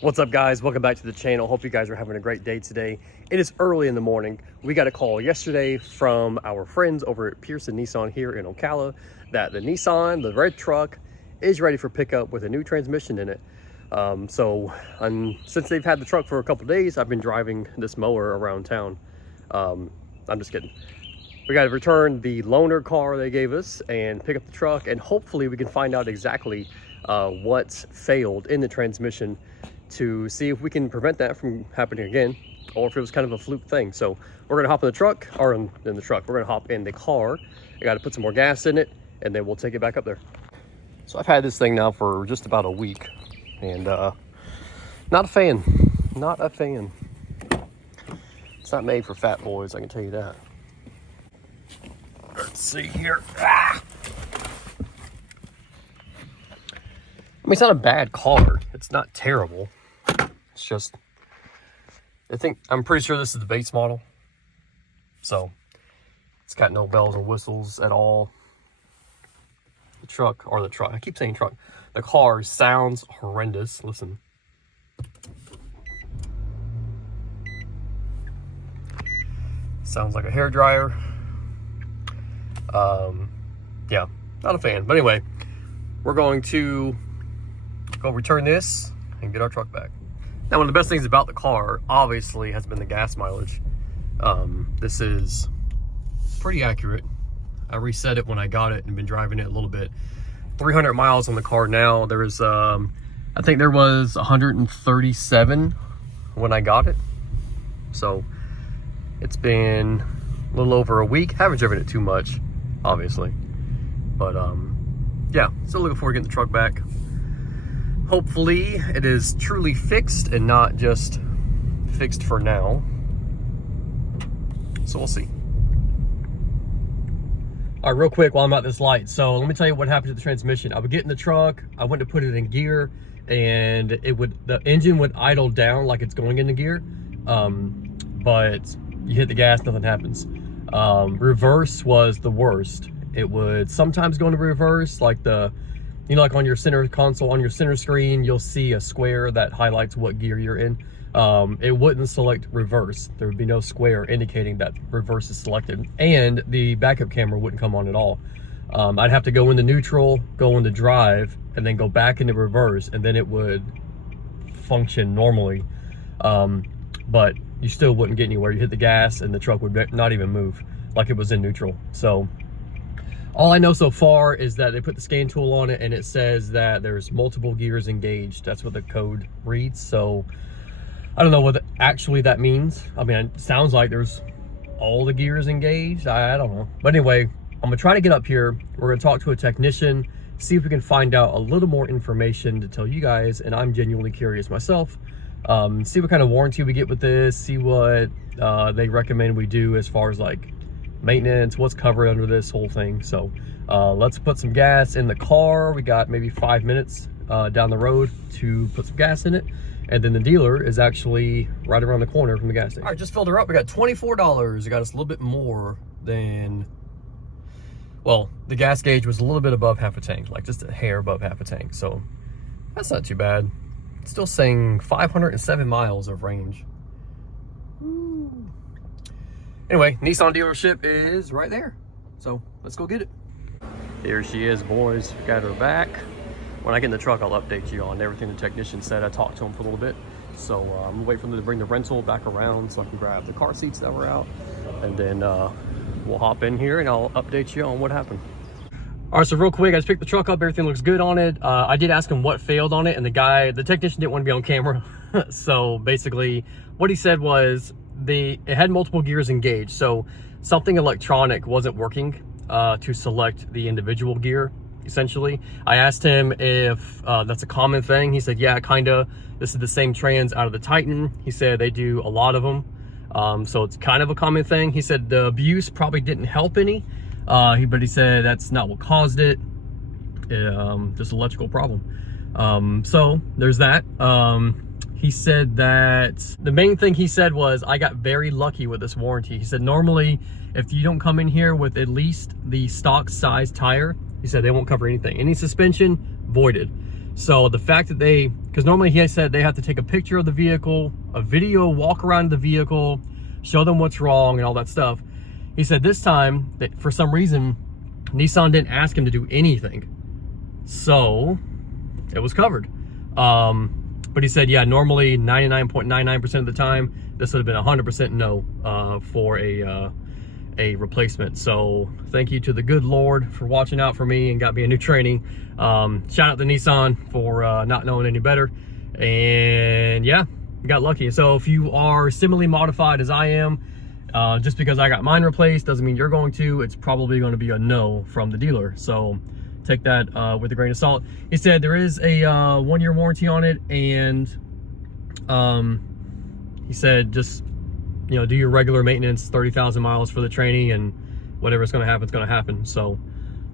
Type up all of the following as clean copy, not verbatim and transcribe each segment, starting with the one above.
What's up, guys? Welcome back to the channel. Hope you guys are having a great day today. It is early in the morning. We got a call yesterday from our friends over at Pearson Nissan here in Ocala that the Nissan, the red truck, is ready for pickup with a new transmission in it. Since they've had the truck for a couple days, I've been driving this mower around town. I'm just kidding. We got to return the loaner car they gave us and pick up the truck, and hopefully we can find out exactly what's failed in the transmission to see if we can prevent that from happening again, or if it was kind of a fluke thing. So we're gonna hop in the truck, or in the truck, we're gonna hop in the car. I gotta put some more gas in it, and then we'll take it back up there. So I've had this thing now for just about a week, and not a fan. It's not made for fat boys, I can tell you that. Let's see here. I mean, it's not a bad car. It's not terrible. It's just, I'm pretty sure this is the base model. So it's got no bells and whistles at all. I keep saying truck. The car sounds horrendous. Listen. Sounds like a hairdryer. Yeah, not a fan. But anyway, we're going to go return this and get our truck back. Now, one of the best things about the car obviously has been the gas mileage. This is pretty accurate. I reset it when I got it and been driving it a little bit. 300 miles on the car now. There's I think there was 137 when I got it. So it's been a little over a week. Haven't driven it too much, obviously. But yeah, still looking forward to getting the truck back. Hopefully it is truly fixed and not just fixed for now. So we'll see. All right, real quick while I'm at this light. So let me tell you what happened to the transmission. I would get in the truck, I went to put it in gear, and the engine would idle down like it's going into gear. But you hit the gas, nothing happens. Reverse was the worst. It would sometimes go into reverse, like like on your center console, on your center screen, you'll see a square that highlights what gear you're in. It wouldn't select reverse. There would be no square indicating that reverse is selected, and the backup camera wouldn't come on at all. I'd have to go into neutral, go into drive, and then go back into reverse, and then it would function normally. But you still wouldn't get anywhere. You hit the gas and the truck would not even move, like it was in neutral. So all I know so far is that they put the scan tool on it and it says that there's multiple gears engaged. That's what the code reads. So I don't know what actually that means. I mean, it sounds like there's all the gears engaged. I don't know. But anyway, I'm gonna try to get up here. We're gonna talk to a technician, see if we can find out a little more information to tell you guys. And I'm genuinely curious myself. See what kind of warranty we get with this, see what they recommend we do as far as like maintenance, what's covered under this whole thing. So let's put some gas in the car. We got maybe 5 minutes down the road to put some gas in it, and then the dealer is actually right around the corner from the gas station. All right, just filled her up. We got $24. It got us a little bit more than, well, the gas gauge was a little bit above half a tank, like just a hair above half a tank. So that's not too bad. Still saying 507 miles of range. Woo. Anyway, Nissan dealership is right there. So let's go get it. Here she is, boys. Got her back. When I get in the truck, I'll update you on everything the technician said. I talked to him for a little bit. So I'm gonna wait for them to bring the rental back around so I can grab the car seats that were out. And then we'll hop in here and I'll update you on what happened. All right, so real quick, I just picked the truck up. Everything looks good on it. I did ask him what failed on it, and the technician didn't want to be on camera. So basically, what he said was it had multiple gears engaged. So something electronic wasn't working to select the individual gear, essentially. I asked him if that's a common thing. He said, yeah, kinda. This is the same trans out of the Titan. He said they do a lot of them. So it's kind of a common thing. He said the abuse probably didn't help any. But he said that's not what caused it. Just electrical problem. So there's that. He said that the main thing he said was, I got very lucky with this warranty. He said normally if you don't come in here with at least the stock size tire, he said they won't cover anything. Any suspension, voided. So the fact that because normally he said they have to take a picture of the vehicle, a video, walk around the vehicle, show them what's wrong and all that stuff. He said this time that for some reason, Nissan didn't ask him to do anything. So it was covered. But he said, yeah, normally 99.99% of the time, this would have been 100% no for a replacement. So thank you to the good Lord for watching out for me and got me a new training. Shout out to Nissan for not knowing any better. And yeah, got lucky. So if you are similarly modified as I am, just because I got mine replaced doesn't mean you're going to. It's probably going to be a no from the dealer. So take that with a grain of salt. He said there is a 1-year warranty on it, and he said just, you know, do your regular maintenance, 30,000 miles for the training, and whatever's going to happen, it's going to happen. So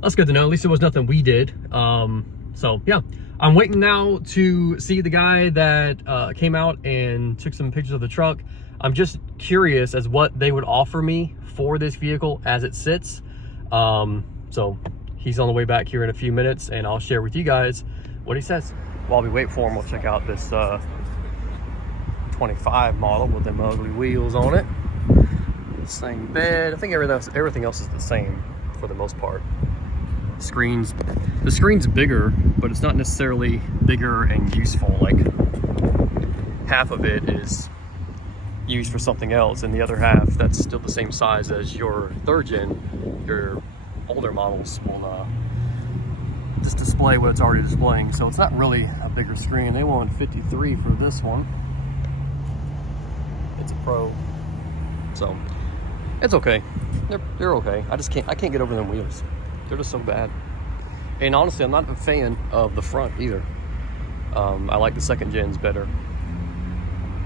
that's good to know. At least it was nothing we did. So yeah, I'm waiting now to see the guy that came out and took some pictures of the truck. I'm just curious as what they would offer me for this vehicle as it sits. So he's on the way back here in a few minutes, and I'll share with you guys what he says. While we wait for him, we'll check out this 25 model with them ugly wheels on it. Same bed. I think everything else is the same for the most part. The screen's bigger, but it's not necessarily bigger and useful. Like half of it is used for something else, and the other half that's still the same size as your 3rd gen, your older models will just display what it's already displaying. So it's not really a bigger screen. They want 53 for this one. It's a Pro, so it's okay. They're okay. I can't get over them wheels. They're just so bad. And honestly, I'm not a fan of the front either. I like the 2nd gens better,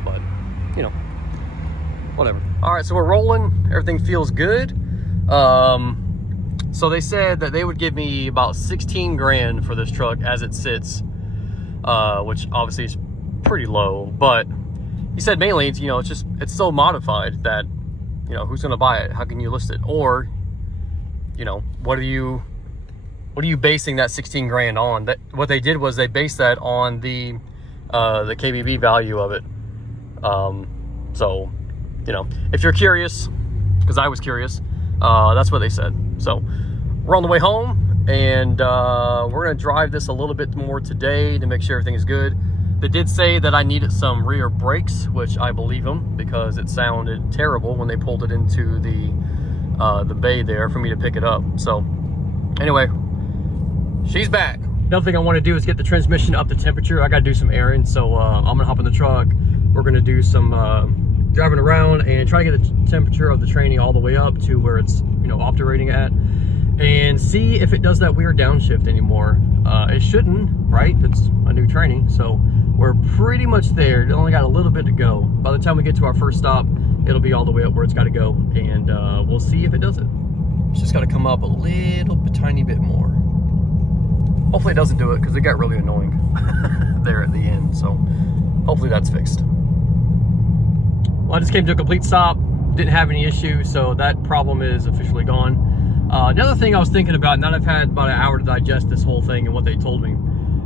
but you know, whatever. All right, so we're rolling. Everything feels good. So they said that they would give me about 16 grand for this truck as it sits, which obviously is pretty low, but he said mainly, you know, it's so modified that, you know, who's going to buy it? How can you list it? Or, you know, what are you basing that 16 grand on? That what they did was they based that on the KBB value of it. So, you know, if you're curious, because I was curious, that's what they said. So we're on the way home, and we're going to drive this a little bit more today to make sure everything is good. They did say that I needed some rear brakes, which I believe them, because it sounded terrible when they pulled it into the bay there for me to pick it up. So anyway, she's back. Another thing I want to do is get the transmission up to temperature. I got to do some errands, so I'm going to hop in the truck. We're going to do some driving around and try to get the temperature of the tranny all the way up to where it's, you know, operating at, and see if it does that weird downshift anymore. It shouldn't, right? It's a new tranny, so we're pretty much there. It only got a little bit to go. By the time we get to our first stop, it'll be all the way up where it's got to go, and we'll see if it does it. It's just got to come up a little bit, tiny bit more. Hopefully it doesn't do it, because it got really annoying there at the end. So hopefully that's fixed. Well, I just came to a complete stop. Didn't have any issues, so that problem is officially gone. Another thing I was thinking about, now that I've had about an hour to digest this whole thing and what they told me,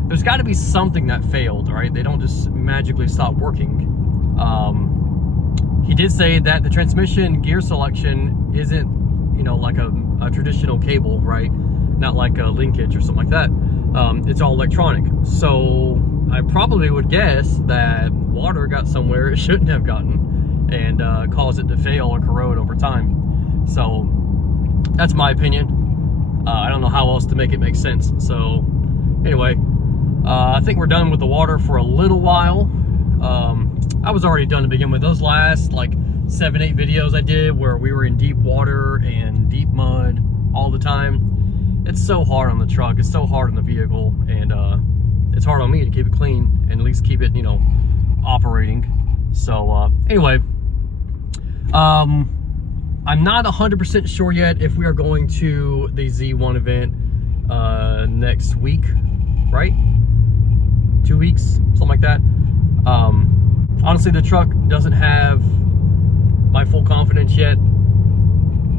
there's got to be something that failed, right? They don't just magically stop working. He did say that the transmission gear selection isn't, you know, like a traditional cable, right? Not like a linkage or something like that. It's all electronic. So I probably would guess that water got somewhere it shouldn't have gotten, and caused it to fail or corrode over time. So that's my opinion. I don't know how else to make it make sense. So anyway, I think we're done with the water for a little while. I was already done to begin with. Those last like 7-8 videos I did where we were in deep water and deep mud all the time. It's so hard on the truck. It's so hard on the vehicle, and it's hard on me to keep it clean and at least keep it, you know, operating. So anyway, I'm not 100% sure yet if we are going to the Z1 event next week, right? 2 weeks, something like that. Honestly, the truck doesn't have my full confidence yet.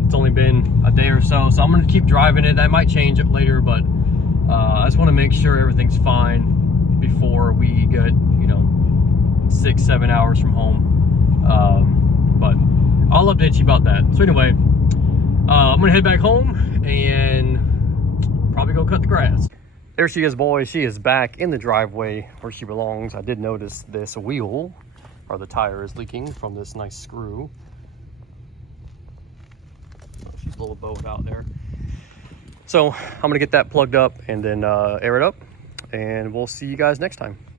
It's only been a day or so, so I'm going to keep driving it. I might change it later, but I just want to make sure everything's fine before we get, you know, 6-7 hours from home. But I'll update you about that. So anyway, I'm gonna head back home and probably go cut the grass. There she is, boys. She is back in the driveway where she belongs. I did notice this wheel, or the tire, is leaking from this nice screw. Oh, she's a little bowed out there. So I'm gonna get that plugged up and then air it up, and we'll see you guys next time.